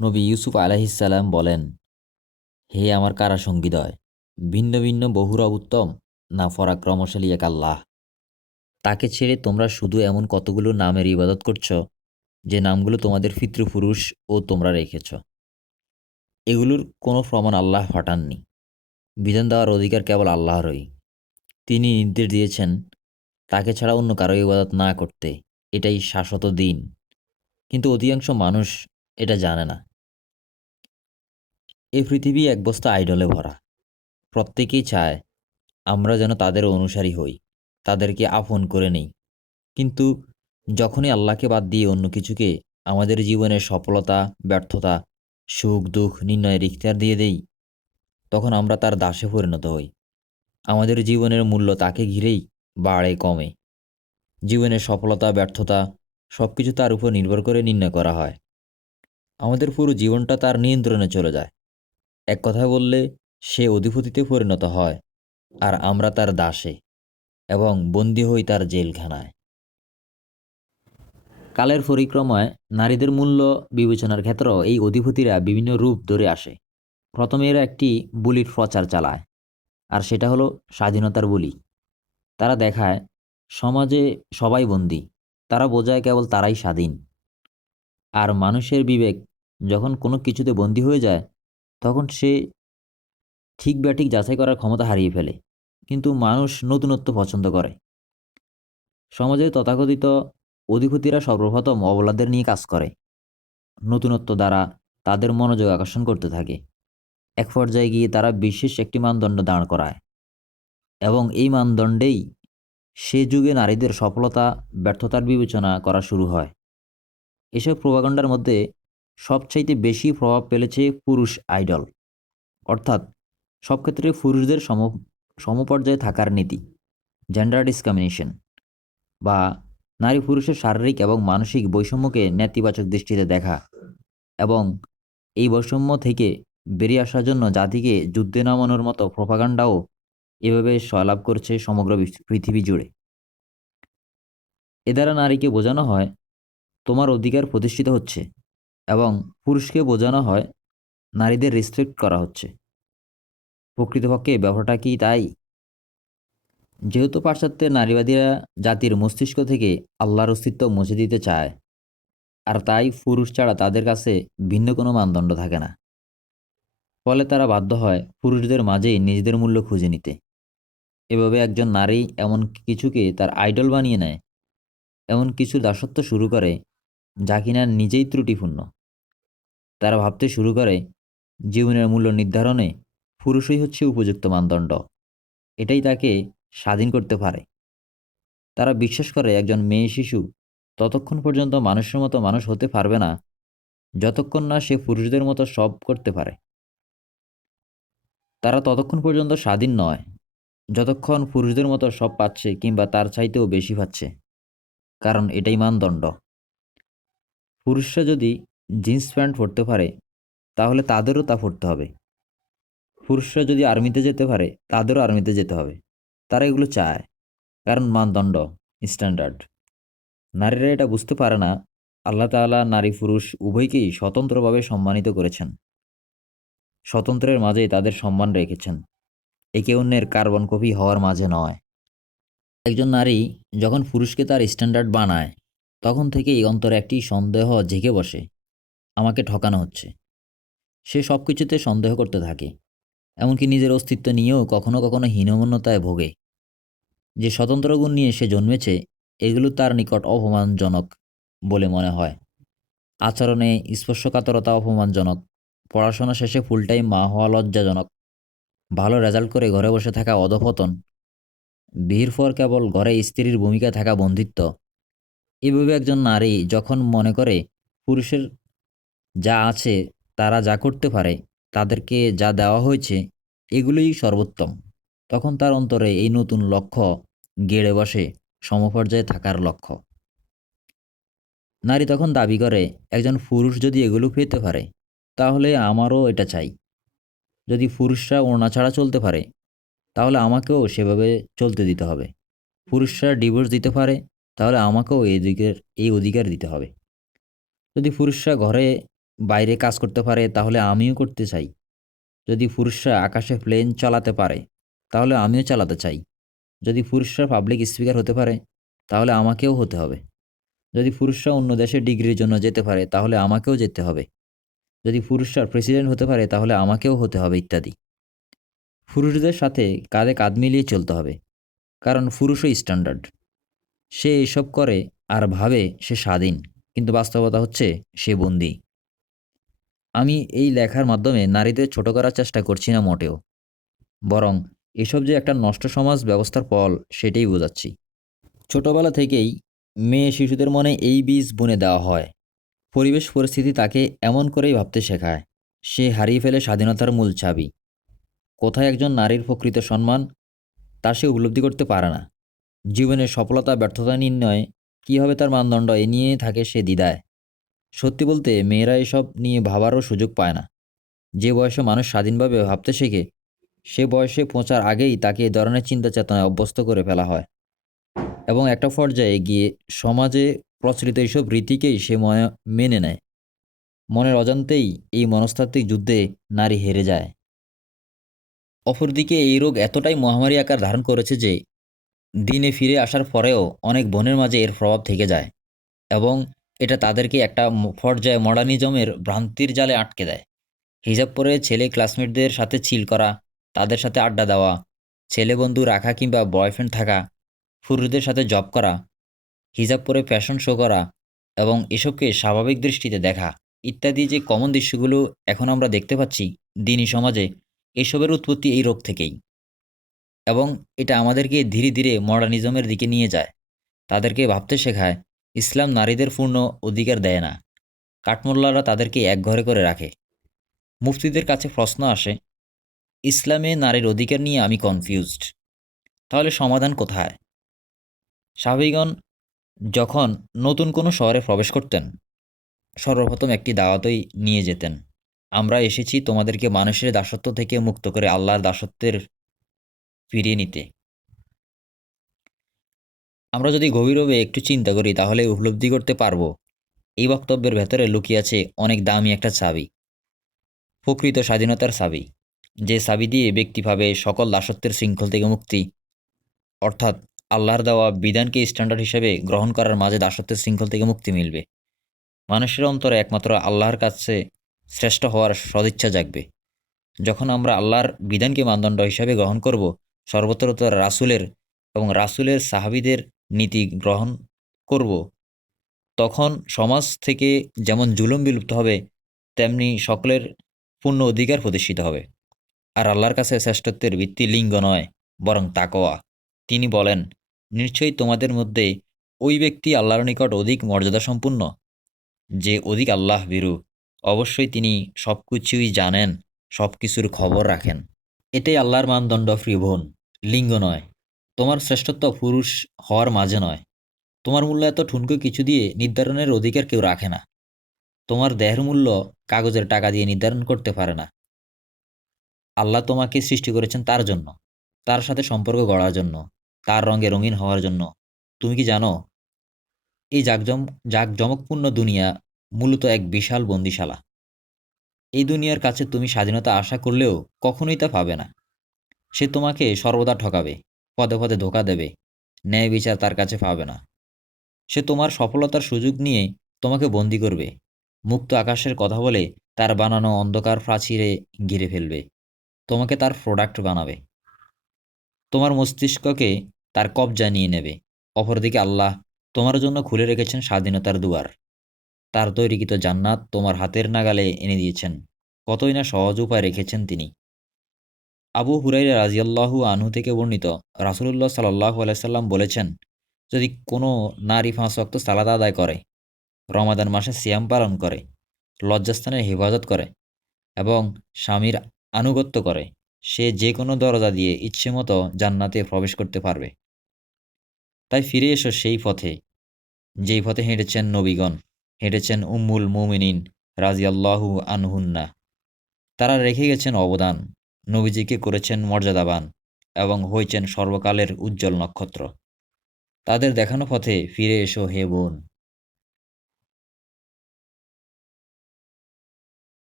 নবী ইউসুফ আলাহিসাল্লাম বলেন, হে আমার কারা সঙ্গীদয়, ভিন্ন ভিন্ন বহুরা উত্তম না পরাক্রমশালী এক আল্লাহ? তাকে ছেড়ে তোমরা শুধু এমন কতগুলো নামের ইবাদত করছ, যে নামগুলো তোমাদের পিতৃপুরুষ ও তোমরা রেখেছ? এগুলোর কোনো প্রমাণ আল্লাহ ফাটাননি বিধান দেওয়ার অধিকার কেবল আল্লাহরই। তিনি নির্দেশ দিয়েছেন, তাকে ছাড়া অন্য কারও ইবাদত না করতে। এটাই শাশ্বত দিন। কিন্তু অধিকাংশ মানুষ এটা জানে না। এই পৃথিবী এক বস্তা আইডলে ভরা। প্রত্যেকেই চায়, আমরা যেন তাদের অনুসারী হই, তাদেরকে আপন করে নেই। কিন্তু যখনই আল্লাহকে বাদ দিয়ে অন্য কিছুকে আমাদের জীবনের সফলতা, ব্যর্থতা, সুখ, দুঃখ, নির্ণয়ের ইখতিয়ার দিয়ে দেই, তখন আমরা তার দাসে পরিণত হই। আমাদের জীবনের মূল্য তাকে ঘিরেই বাড়ে, কমে। জীবনের সফলতা, ব্যর্থতা সব কিছু তার উপর নির্ভর করে নির্ণয় করা হয়। আমাদের পুরো জীবনটা তার নিয়ন্ত্রণে চলে যায়। এক কথা বললে সে অধিপতিতে পরিণত হয় আর আমরা তার দাসে এবং বন্দী হই তার জেলখানায়। কালের পরিক্রমায় নারীদের মূল্য বিবেচনার ক্ষেত্রেও এই অধিপতিরা বিভিন্ন রূপ ধরে আসে। প্রথমে এরা একটি বুলির প্রচার চালায় আর সেটা হলো স্বাধীনতার বলি। তারা দেখায়, সমাজে সবাই বন্দী, তারা বোঝায় কেবল তারাই স্বাধীন। আর মানুষের বিবেক যখন কোনো কিছুতে বন্দী হয়ে যায় তখন সে ঠিক ব্যাঠিক যাচাই করার ক্ষমতা হারিয়ে ফেলে। কিন্তু মানুষ নতুনত্ব পছন্দ করে। সমাজে তথাকথিত অধিপতিরা সর্বপ্রথম অবলাদের নিয়ে কাজ করে। নতুনত্ব দ্বারা তাদের মনোযোগ আকর্ষণ করতে থাকে। এক পর্যায়ে গিয়ে তারা বিশেষ একটি মানদণ্ড দাঁড় করায় এবং এই মানদণ্ডেই সে যুগে নারীদের সফলতা, ব্যর্থতার বিবেচনা করা শুরু হয়। এসব প্রভাকাণ্ডার মধ্যে সবচাইতে বেশি প্রভাব ফেলেছে পুরুষ আইডল। অর্থাৎ সব ক্ষেত্রে পুরুষদের সম, সমপর্যায়ে থাকার নীতি জেন্ডার ডিসক্রিমিনেশন বা নারী পুরুষের শারীরিক এবং মানসিক বৈষম্যকে নেতিবাচক দৃষ্টিতে দেখা এবং এই বৈষম্য থেকে বেরিয়ে আসার জন্য জাতিকে যুদ্ধে নামানোর মতো প্রপাগান্ডাও এভাবে সয়লাভ করছে সমগ্র পৃথিবী জুড়ে। এ দ্বারা নারীকে বোঝানো হয়, তোমার অধিকার প্রতিষ্ঠিত হচ্ছে। এবং পুরুষকে বোঝানো হয়, নারীদের রেসপেক্ট করা হচ্ছে। প্রকৃতপক্ষে ব্যাপারটা কি তাই? যেহেতু পাশ্চাত্যের নারীবাদীরা জাতির মস্তিষ্ক থেকে আল্লাহর অস্তিত্ব মুছে দিতে চায়, আর তাই পুরুষ ছাড়া তাদের কাছে ভিন্ন কোনো মানদণ্ড থাকে না। ফলে তারা বাধ্য হয় পুরুষদের মাঝেই নিজেদের মূল্য খুঁজে নিতে। এভাবে একজন নারী এমন কিছুকে তার আইডল বানিয়ে নেয়, এমন কিছু দাসত্ব শুরু করে যা কিনা নিজেই ত্রুটিপূর্ণ। তারা ভাবতে শুরু করে, জীবনের মূল্য নির্ধারণে পুরুষই হচ্ছে উপযুক্ত মানদণ্ড। এটাই তাকে স্বাধীন করতে পারে। তারা বিশ্বাস করে একজন মেয়ে শিশু ততক্ষণ পর্যন্ত মানুষের মতো মানুষ হতে পারবে না, যতক্ষণ না সে পুরুষদের মতো সব করতে পারে। তারা ততক্ষণ পর্যন্ত স্বাধীন নয়, যতক্ষণ পুরুষদের মতো সব পাচ্ছে কিংবা তার চাইতেও বেশি পাচ্ছে, কারণ এটাই মানদণ্ড। পুরুষরা যদি জিন্স প্যান্ট পরতে পারে, তাহলে তাদেরও তা পরতে হবে। পুরুষরা যদি আর্মিতে যেতে পারে, তাদেরও আর্মিতে যেতে হবে। তারা এগুলো চায়, কারণ মানদণ্ড স্ট্যান্ডার্ড নারীরা এটা বুঝতে পারে না, আল্লাহ তাআলা নারী পুরুষ উভয়কেই স্বতন্ত্রভাবে সম্মানিত করেছেন। স্বতন্ত্রের মাঝেই তাদের সম্মান রেখেছেন। একে অন্যের কার্বন কপি হওয়ার মাঝে নয়। একজন নারী যখন পুরুষকে তার স্ট্যান্ডার্ড বানায়, তখন থেকেই অন্তরে একটি সন্দেহ জেগে বসে। আমাকে ঠকানো হচ্ছে। সে সব কিছুতে সন্দেহ করতে থাকে, এমনকি নিজের অস্তিত্ব নিয়েও কখনো কখনো হীনমন্যতায় ভোগে। যে স্বতন্ত্র গুণ নিয়ে সে জন্মেছে, এগুলো তার নিকট অপমানজনক বলে মনে হয়। আচরণে স্পর্শকাতরতা অপমানজনক, পড়াশোনা শেষে ফুল টাইম মা হওয়া লজ্জাজনক, ভালো রেজাল্ট করে ঘরে বসে থাকা অধপতন পর কেবল ঘরে স্ত্রীর ভূমিকা থাকা বন্ধিত্ব, এভাবে একজন নারী যখন মনে করে পুরুষের যা আছে তারা যা করতে পারে, তাদেরকে যা দেওয়া হয়েছে, এগুলোই সর্বোত্তম। তখন তার অন্তরে এই নতুন লক্ষ্য গেড়ে বসে, সমপর্যায়ে থাকার লক্ষ্য। নারী তখন দাবি করে, একজন পুরুষ যদি এগুলো পেতে পারে, তাহলে আমারও এটা চাই। যদি পুরুষরা ওড়না ছাড়া চলতে পারে, তাহলে আমাকেও সেভাবে চলতে দিতে হবে। পুরুষরা ডিভোর্স দিতে পারে, তাহলে আমাকেও এই দিকের, এই অধিকার দিতে হবে। যদি পুরুষরা ঘরে বাইরে কাজ করতে পারে, তাহলে আমিও করতে চাই। যদি পুরুষরা আকাশে প্লেন চালাতে পারে, তাহলে আমিও চালাতে চাই। যদি পুরুষরা পাবলিক স্পিকার হতে পারে, তাহলে আমাকেও হতে হবে। যদি পুরুষরা অন্য দেশে ডিগ্রির জন্য যেতে পারে, তাহলে আমাকেও যেতে হবে। যদি পুরুষরা প্রেসিডেন্ট হতে পারে, তাহলে আমাকেও হতে হবে ইত্যাদি। পুরুষদের সাথে কাঁধে কাঁধ মিলিয়ে চলতে হবে, কারণ পুরুষই স্ট্যান্ডার্ড সে এসব করে আর ভাবে সে স্বাধীন, কিন্তু বাস্তবতা হচ্ছে সে বন্দী। আমি এই লেখার মাধ্যমে নারীদের ছোট করার চেষ্টা করছি না মোটেও। বরং এসব যে একটা নষ্ট সমাজ ব্যবস্থার ফল, সেটাই বোঝাচ্ছি। ছোটবেলা থেকেই মেয়ে শিশুদের মনে এই বীজ বুনে দেওয়া হয়। পরিবেশ পরিস্থিতি তাকে এমন করেই ভাবতে শেখায়। সে হারিয়ে ফেলে স্বাধীনতার মূল চাবি। কোথায় একজন নারীর প্রকৃত সম্মান, তা সে উপলব্ধি করতে পারে না। জীবনের সফলতা, ব্যর্থতা, নির্ণয়ে কী হবে তার মানদণ্ড এ নিয়ে থাকে সে দ্বিধায়। সত্যি বলতে মেয়েরা এসব নিয়ে ভাবারও সুযোগ পায় না। যে বয়সে মানুষ স্বাধীনভাবে ভাবতে শেখে, সে বয়সে পৌঁছার আগেই তাকে এ ধরনের চিন্তা চেতনায় অভ্যস্ত করে ফেলা হয়। এবং একটা পর্যায়ে গিয়ে সমাজে প্রচলিত এইসব রীতিকেই সে মনে- মেনে নেয়। মনের অজান্তেই এই মনস্তাত্ত্বিক যুদ্ধে নারী হেরে যায়। অপরদিকে এই রোগ এতটাই মহামারী আকার ধারণ করেছে যে দিনে ফিরে আসার পরেও অনেক বোনের মাঝে এর প্রভাব থেকে যায়। এবং এটা তাদেরকে একটা পর্যায়ে মডার্নিজমের ভ্রান্তির জালে আটকে দেয়। হিজাব পরে ছেলে ক্লাসমেটদের সাথে চিল করা, তাদের সাথে আড্ডা দেওয়া, ছেলে বন্ধু রাখা কিংবা বয়ফ্রেন্ড থাকা, পুরুষদের সাথে জব করা, হিজাব পরে ফ্যাশন শো করা এবং এসবকে স্বাভাবিক দৃষ্টিতে দেখা ইত্যাদি যে কমন দৃশ্যগুলো এখন আমরা দেখতে পাচ্ছি দিনই সমাজে, এসবের উৎপত্তি এই রোগ থেকেই। এবং এটা আমাদেরকে ধীরে ধীরে মডার্নিজমের দিকে নিয়ে যায়। তাদেরকে ভাবতে শেখায় ইসলাম নারীদের পূর্ণ অধিকার দেয় না। কাঠমোল্লারা তাদেরকে এক ঘরে করে রাখে। মুফতিদের কাছে প্রশ্ন আসে, ইসলামে নারীর অধিকার নিয়ে আমি কনফিউজড তাহলে সমাধান কোথায়? সাহাবিগণ যখন নতুন কোনো শহরে প্রবেশ করতেন, সর্বপ্রথম একটি দাওয়াতই নিয়ে যেতেন, আমরা এসেছি তোমাদেরকে মানুষের দাসত্ব থেকে মুক্ত করে আল্লাহর দাসত্বের ফিরিয়ে নিতে। আমরা যদি গভীরভাবে একটু চিন্তা করি, তাহলে উপলব্ধি করতে পারব। এই বক্তব্যের ভেতরে লুকিয়ে আছে অনেক দামি একটা চাবি। প্রকৃত স্বাধীনতার চাবি, যে চাবি দিয়ে ব্যক্তি পাবে সকল দাসত্বের শৃঙ্খল থেকে মুক্তি, অর্থাৎ আল্লাহর দেওয়া বিধানকে স্ট্যান্ডার্ড হিসেবে গ্রহণ করার মাঝে দাসত্বের শৃঙ্খল থেকে মুক্তি মিলবে। মানুষের অন্তরে একমাত্র আল্লাহর কাছে শ্রেষ্ঠ হওয়ার সদিচ্ছা জাগবে। যখন আমরা আল্লাহর বিধানকে মানদণ্ড হিসাবে গ্রহণ করব, সর্বত্র রাসুলের এবং রাসুলের সাহাবিদের নীতি গ্রহণ করব। তখন সমাজ থেকে যেমন জুলুম বিলুপ্ত হবে, তেমনি সকলের পূর্ণ অধিকার প্রতিষ্ঠিত হবে। আর আল্লাহর কাছে শ্রেষ্ঠত্বের ভিত্তি লিঙ্গ নয়, বরং তাকোয়া তিনি বলেন, নিশ্চয়ই তোমাদের মধ্যে ওই ব্যক্তি আল্লাহর নিকট অধিক মর্যাদা সম্পূর্ণ যে অধিক আল্লাহ বিরু অবশ্যই তিনি সব কিছুই জানেন সব কিছুর খবর রাখেন। এটাই আল্লাহর মানদণ্ড বোন। লিঙ্গ নয়। তোমার শ্রেষ্ঠত্ব পুরুষ হওয়ার মাঝে নয়। তোমার মূল্য এত ঠুনকো কিছু দিয়ে নির্ধারণের অধিকার কেউ রাখে না। তোমার দেহের মূল্য কাগজের টাকা দিয়ে নির্ধারণ করতে পারে না। আল্লাহ তোমাকে সৃষ্টি করেছেন তার জন্য, তার সাথে সম্পর্ক গড়ার জন্য, তার রঙে রঙিন হওয়ার জন্য। তুমি কি জানো, এই জাকজম, জাকজমকপূর্ণ দুনিয়া মূলত এক বিশাল বন্দিশালা। এই দুনিয়ার কাছে তুমি স্বাধীনতা আশা করলেও কখনোই তা পাবে না। সে তোমাকে সর্বদা ঠকাবে। পদে পদে ধোকা দেবে। ন্যায় বিচার তার কাছে পাবে না। সে তোমার সফলতার সুযোগ নিয়ে তোমাকে বন্দি করবে। মুক্ত আকাশের কথা বলে তার বানানো অন্ধকার প্রাচীরে ঘিরে ফেলবে। তোমাকে তার প্রোডাক্ট বানাবে। তোমার মস্তিষ্ককে তার কবজা নিয়ে নেবে। অপরদিকে আল্লাহ তোমার জন্য খুলে রেখেছেন স্বাধীনতার দুয়ার। তার তৈরিকৃত জান্নাত তোমার হাতের নাগালে এনে দিয়েছেন। কতই না সহজ উপায় রেখেছেন তিনি। আবু হুরাইরা রাজিয়াল্লাহু আনহু থেকে বর্ণিত, রাসুলুল্লাহ সাল্লাহ আলাইসাল্লাম বলেছেন, যদি কোনো নারী পাঁচ ওয়াক্ত সালাদ আদায় করে, রমাদান মাসে সিয়াম পালন করে লজ্জাস্থানের হেফাজত করে এবং স্বামীর আনুগত্য করে, সে যে কোনো দরজা দিয়ে ইচ্ছে মতো জান্নাতে প্রবেশ করতে পারবে। তাই ফিরে এসো সেই পথে, যেই পথে হেঁটেছেন নবীগণ, হেঁটেছেন উম্মুল মুমিনিন রাজিয়াল্লাহু আনহুন্না। তারা রেখে গেছেন অবদান। নবীজিকে করেছেন মর্যাদাবান এবং হয়েছেন সর্বকালের উজ্জ্বল নক্ষত্র। তাদের দেখানো পথে ফিরে এসো হে বোন।